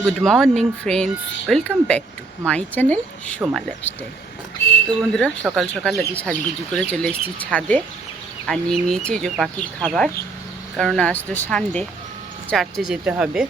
Good morning friends, welcome back to my channel Soma lifestyle তো বন্ধুরা, সকাল সকাল আজকে সাজগুজু করে চলে এসেছি ছাদে আর নিয়ে নিয়েছি যে পাখির খাবার। কারণ আজ তো সানডে চার্চে যেতে হবে।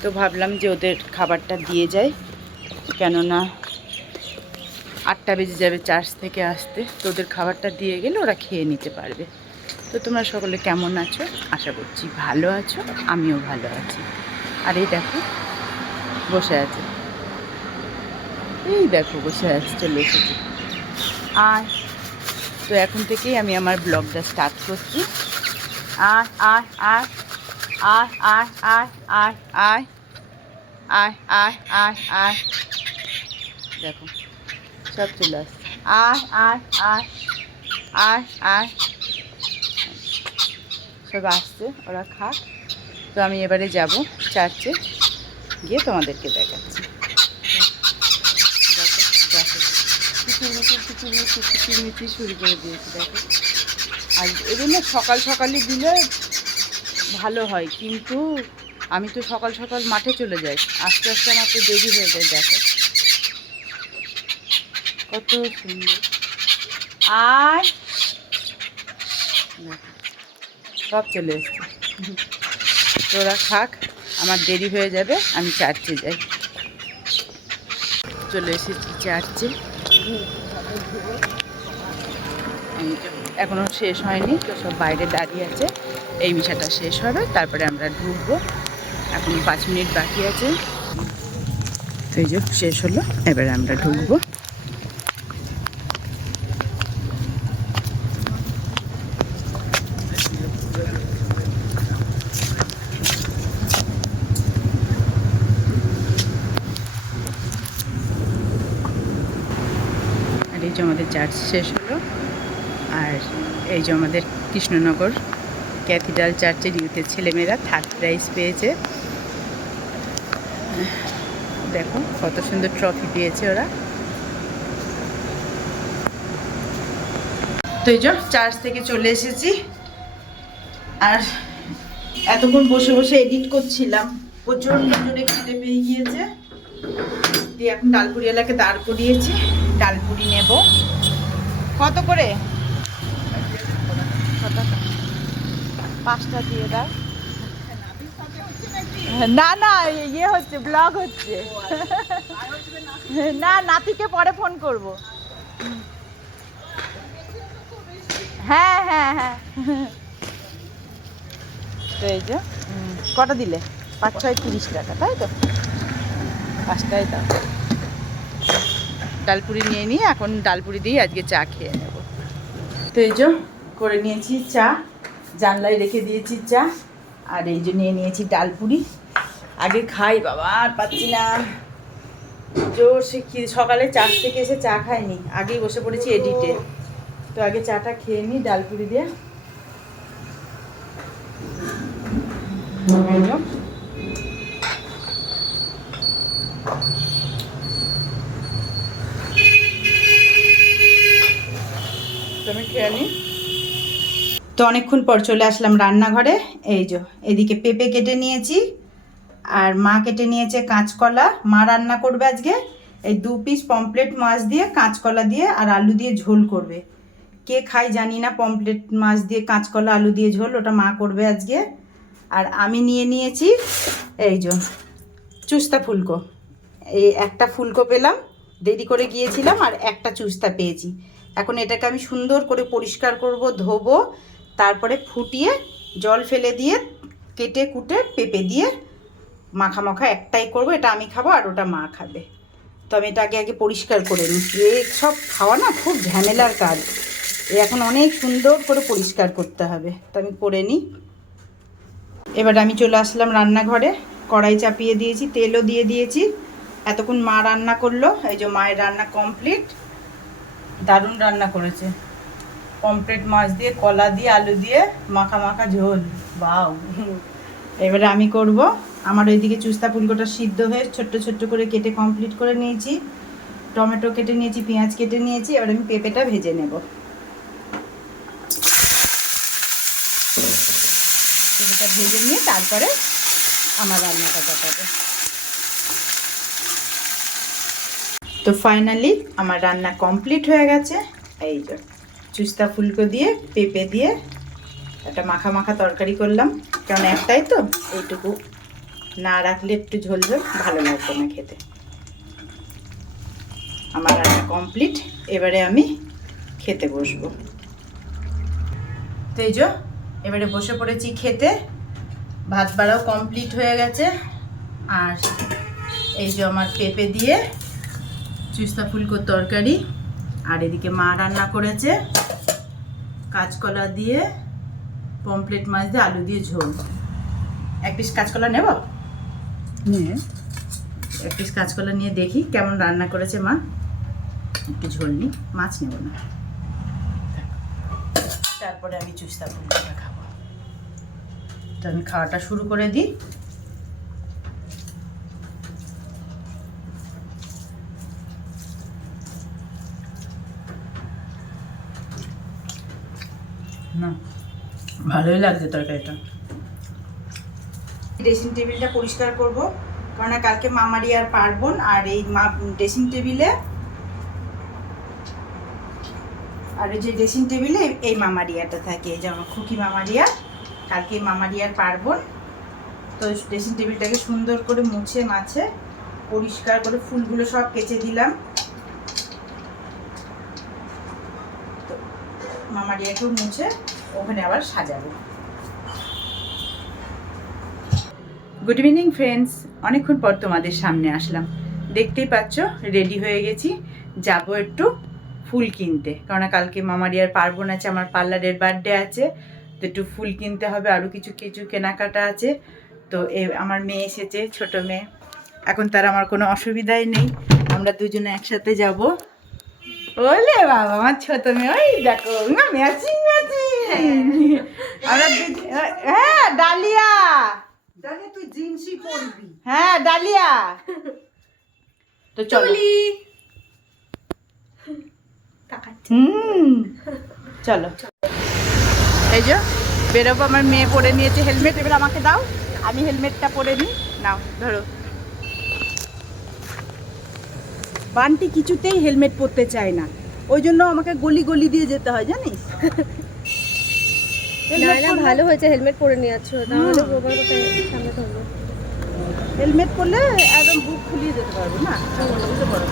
তো ভাবলাম যে ওদের খাবারটা দিয়ে যাই, কেননা আটটা বেজে যাবে চার্চ থেকে আসতে। তো ওদের খাবারটা দিয়ে গেলে ওরা খেয়ে নিতে পারবে। তো তোমরা সকলে কেমন আছো? আশা করছি ভালো আছো, আমিও ভালো আছি। আর এই দেখো বসে আছে এই দেখো বসে আছে চলে এসেছি আর তো এখন থেকেই আমি আমার ব্লগটা স্টার্ট করছি আর আয় আর আয় আর আয় আর আয় আর আয় আর আয় দেখো সব চলে আসছে আর আর আর আর আয় সব আসছে ওরা খাক তো আমি এবারে যাব চার্চে, গিয়ে তোমাদেরকে দেখাচ্ছি। শুরু করে দিয়েছি দেখো। আর এদের না সকাল সকালে দিলে ভালো হয়, কিন্তু আমি তো সকাল সকাল মাঠে চলে যাই। আস্তে আস্তে আমার তো দেরি হয়ে যায়, দেখো। কত সুন্দর। আর সব চলে এসছে। তোরা খাক আমার দেরি হয়ে যাবে আমি চার্চে যাই। চলে এসেছি চার্চে এই যে, এখনও শেষ হয়নি তো সব বাইরে দাঁড়িয়ে আছে। এই মিশাটা শেষ হবে তারপরে আমরা ঢুকবো। এখন পাঁচ মিনিট বাকি আছে। তো এই যে শেষ হলো এবারে আমরা ঢুকবো। যে আমাদের চার্চ শেষ হলো। আর এই যে আমাদের কৃষ্ণনগর ক্যাথিড্রাল চার্চের ইউথের ছেলেমেয়েরা থার্ড প্রাইজ পেয়েছে। দেখো, কত সুন্দর ট্রফি পেয়েছে ওরা। তো এই চার্চ থেকে চলে এসেছি। আর এতক্ষণ বসে বসে এডিট করছিলাম। প্রচণ্ড জোরে খিদে পেয়ে গিয়েছে। দিয়ে এখন ডালপুরি এলাকে দাঁড় করিয়েছি। ডালপুরি নেব। কত করে? পাঁচটা দিয়ে দাও। না না ইয়ে হচ্ছে ব্লগ হচ্ছে। না, নাতিকে পরে ফোন করব। হ্যাঁ হ্যাঁ হ্যাঁ। এই যে কটা দিলে? পাঁচ ছয় তিরিশ টাকা, তাই তো? পাঁচটাই দাও। ডালপুরি নিয়ে নিয়ে এখন ডালপুরি দিয়ে আজকে চা খেয়ে নেব। তো এই করে নিয়েছি চা, জানলায় রেখে দিয়েছি চা, আর এই যে নিয়ে নিয়েছি ডালপুরি। আগে খাই বাবা, আর পাচ্ছি না। জোর সে সকালে চার থেকে এসে চা খাইনি, আগেই বসে পড়েছি এডিটে। তো আগে চাটা খেয়ে নিই ডালপুরি দিয়ে। এই যে। তুমি খেয়ে নি তো অনেকক্ষণ পর চলে আসলাম রান্নাঘরে। এই যে, এদিকে পেঁপে কেটে নিয়েছি, আর মা কেটে নিয়েছে কাঁচকলা। মা রান্না করবে আজকে। এই দু পিস পমপ্লেট মাছ দিয়ে কাঁচকলা দিয়ে আর আলু দিয়ে ঝোল করবে। কে খাই জানি না পমপ্লেট মাছ দিয়ে কাঁচকলা, আলু দিয়ে ঝোল, ওটা মা করবে আজকে। আর আমি নিয়ে নিয়েছি, এই যে, চুস্তা ফুলকো। এই একটা ফুলকো পেলাম, দেরি করে গিয়েছিলাম, আর একটা চুস্তা পেয়েছি। এখন এটাকে আমি সুন্দর করে পরিষ্কার করব, ধোবো, তারপরে ফুটিয়ে জল ফেলে দিয়ে কেটে কুটে পেঁপে দিয়ে মাখা মাখা একটাই করব, এটা আমি খাব আর ওটা মা খাবে। তো আমি এটা আগে আগে পরিষ্কার করে নিই। সব খাওয়া না খুব ঝামেলার কাজ। এখন অনেক সুন্দর করে পরিষ্কার করতে হবে। তো আমি করে নিই। এবার আমি চলে আসলাম রান্নাঘরে। কড়াই চাপিয়ে দিয়েছি, তেলও দিয়ে দিয়েছি। এতক্ষণ মা রান্না করল, এই যে মায়ের রান্না কমপ্লিট। দারুণ রান্না করেছে। পমপ্লেট মাছ দিয়ে, কলা দিয়ে, আলু দিয়ে, মাখা মাখা ঝোল। বাউ এবারে আমি করব। আমার ওইদিকে চুস্তা ফুলকোটা সিদ্ধ হয়ে ছোট্ট ছোট্ট করে কেটে কমপ্লিট করে নিয়েছি। টমেটো কেটে নিয়েছি, পেঁয়াজ কেটে নিয়েছি। এবার আমি পেঁপেটা ভেজে নেব। পেঁপেটা ভেজে নিয়ে তারপরে আমার রান্নাটা দেখাবে তো ফাইনালি আমার রান্না কমপ্লিট হয়ে গেছে। এই যে, চুস্তা ফুলকো দিয়ে, পেঁপে দিয়ে একটা মাখা মাখা তরকারি করলাম। কারণ একটাই তো, এইটুকু না রাখলে একটু ঝোল ঝোল ভালো লাগবে না খেতে। আমার রান্না কমপ্লিট এবারে আমি খেতে বসবো। তো এই এবারে বসে পড়েছি খেতে। ভাত বাড়াও কমপ্লিট হয়ে গেছে। আর এই যে আমার পেঁপে দিয়ে চুস্তা ফুলকোর তরকারি। আর এদিকে মা রান্না করেছে কাঁচকলা দিয়ে পমপ্লেট মাছ দিয়ে আলু দিয়ে ঝোল। এক পিস কাঁচকলা নেব? নিয়ে। এক পিস কাঁচকলা নিয়ে দেখি কেমন রান্না করেছে মা। একটু ঝোল নি মাছ নেব না। তারপরে আমি চুস্তা ফুলকোটা খাব। তো আমি খাওয়াটা শুরু করে দিই। না, ভালোই লাগছে তরকারিটা। ড্রেসিং টেবিলটা পরিষ্কার করব কারণ কালকে মামারি আর পার্বণ, আর এই মা ড্রেসিং টেবিলে আর যে ড্রেসিং টেবিলে এই মামারিয়াটা থাকে, এই যে আমার খুকি মামারিয়া কালকে মামারিয়ার পার্বণ। তো ড্রেসিং টেবিলটাকে সুন্দর করে মুছে মাছে পরিষ্কার করে ফুলগুলো সব কেচে দিলাম। মামারিয়াকেও মুছে, ওখানে আবার সাজাবো। গুড ইভিনিং ফ্রেন্ডস অনেকক্ষণ পর তোমাদের সামনে আসলাম। দেখতেই পাচ্ছ রেডি হয়ে গেছি। যাব একটু ফুল কিনতে। কারণ কালকে মামারিয়ার পার্বণ আছে, আমার পার্লারের বার্থডে আছে, তো একটু ফুল কিনতে হবে আরও কিছু কিছু কেনাকাটা আছে। তো এ, আমার মেয়ে এসেছে, ছোট মেয়ে। এখন তার আমার কোনো অসুবিধাই নেই। আমরা দুজনে একসাথে যাব। ওলে বাবা আমার ছোট মেয়ে ওই দেখো ম্যাচিং ম্যাচিং আমরা হ্যাঁ ডালিয়া। জানি তুই জিন্সই পরবি। হ্যাঁ ডালিয়া। তো চলো। হুম। চলো। এই যে বেরোবো আমার মেয়ে পরে নিয়েছে হেলমেট এবার আমাকে দাও। আমি হেলমেটটা পরে নিই। নাও ধরো। বান্টি কিছুতেই হেলমেট পরতে চায় না। ওই জন্য আমাকে গলি গলি দিয়ে যেতে হয় জানিস? ভালো হয়েছে হেলমেট পরে নিয়ে যাচ্ছ। তাহলে হুম। সামনে থাকব হেলমেট পরলে একদম বুক খুলিয়ে যেতে পারব না? বুঝতে পারো।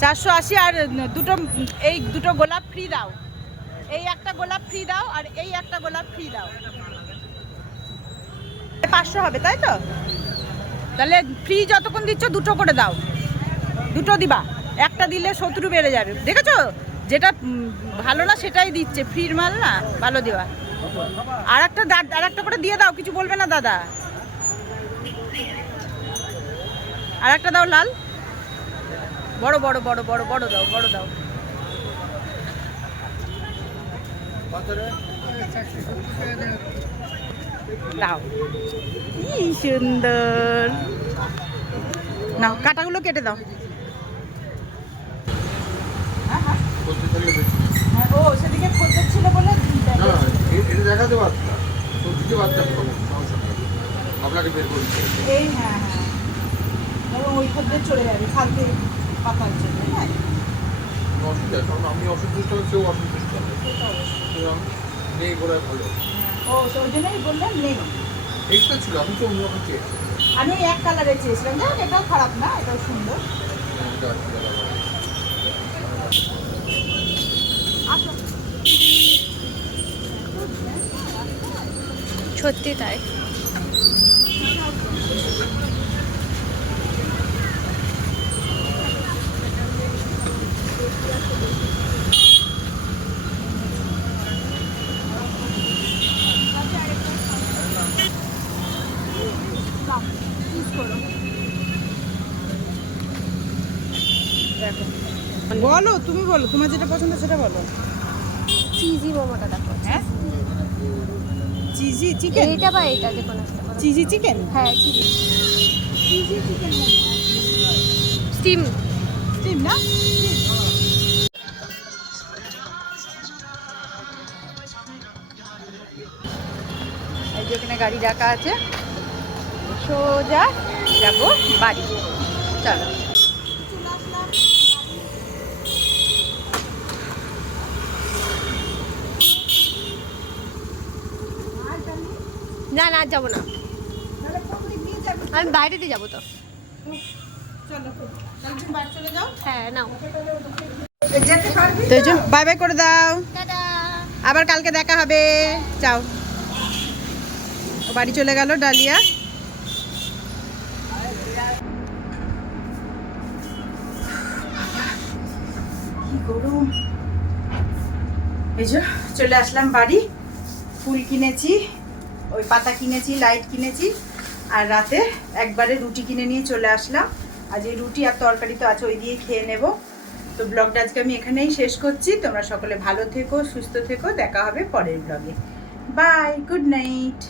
চারশো আশি আর দুটো, এই দুটো গোলাপ ফ্রি দাও। এই একটা গোলাপ ফ্রি দাও আর এই একটা গোলাপ ফ্রি দাও। পাঁচশো হবে, তাই তো? তাহলে ফ্রি যতক্ষণ দিচ্ছ দুটো করে দাও। দুটো দিবা। একটা দিলে শত্রু বেড়ে যাবে। দেখেছ? যেটা ভালো না সেটাই দিচ্ছে। ফ্রির মাল না, ভালো দেওয়া। আর একটা আর একটা করে দিয়ে দাও, কিছু বলবে না দাদা। আর একটা দাও লাল। বড় বড় বড় বড় বড় দাও বড় দাও। দাও। কি সুন্দর। নাও কাটাগুলো কেটে দাও। ও সেদিকে খদ্দের ছিল বলে দেখাতে পারতাম আপনাকে বের করছি এই হ্যাঁ হ্যাঁ। ওই খদ্দের চলে যাবে খাদ্যে পাতার জন্য হ্যাঁ অসুবিধা কারণ আমি অসন্তুষ্ট হচ্ছে অসন্তুষ্ট। হবে করে ভালো। ও তো ওই জন্যই বললাম নেই। এইটা ছিল আমি তো অন্যরকম চেয়েছি আমি এক কালারে চেয়েছিলাম যাক এটাও খারাপ না এটাও সুন্দর। সত্যি তাই। বলো তুমি বলো তোমার যেটা পছন্দ সেটা বলো। চিজি মোমোটা দেখো। হ্যাঁ? Cheesy chicken? এইটা বা এইটা যে কোনো চিজি চিকেন? হ্যাঁ চিজি। Chicken steam. স্টিম না? এই যে ওখানে গাড়ি রাখা আছে। সোজা যাব বাড়ি। চলো। না না আর যাব না। আমি বাইরে দিয়ে যাব। তো। হ্যাঁ বাই বাই করে দাও। আবার কালকে দেখা হবে। যাও। ও বাড়ি চলে গেল ডালিয়া। এই যে চলে আসলাম বাড়ি। ফুল কিনেছি। ওই পাতা কিনেছি লাইট কিনেছি। আর রাতে একবারে রুটি কিনে নিয়ে চলে আসলাম। আজ এই রুটি আর তরকারি তো আছে ওই দিয়ে খেয়ে নেব। তো ব্লগটা আজকে আমি এখানেই শেষ করছি। তোমরা সকলে ভালো থেকো, সুস্থ থেকো। দেখা হবে পরের ব্লগে। Bye good night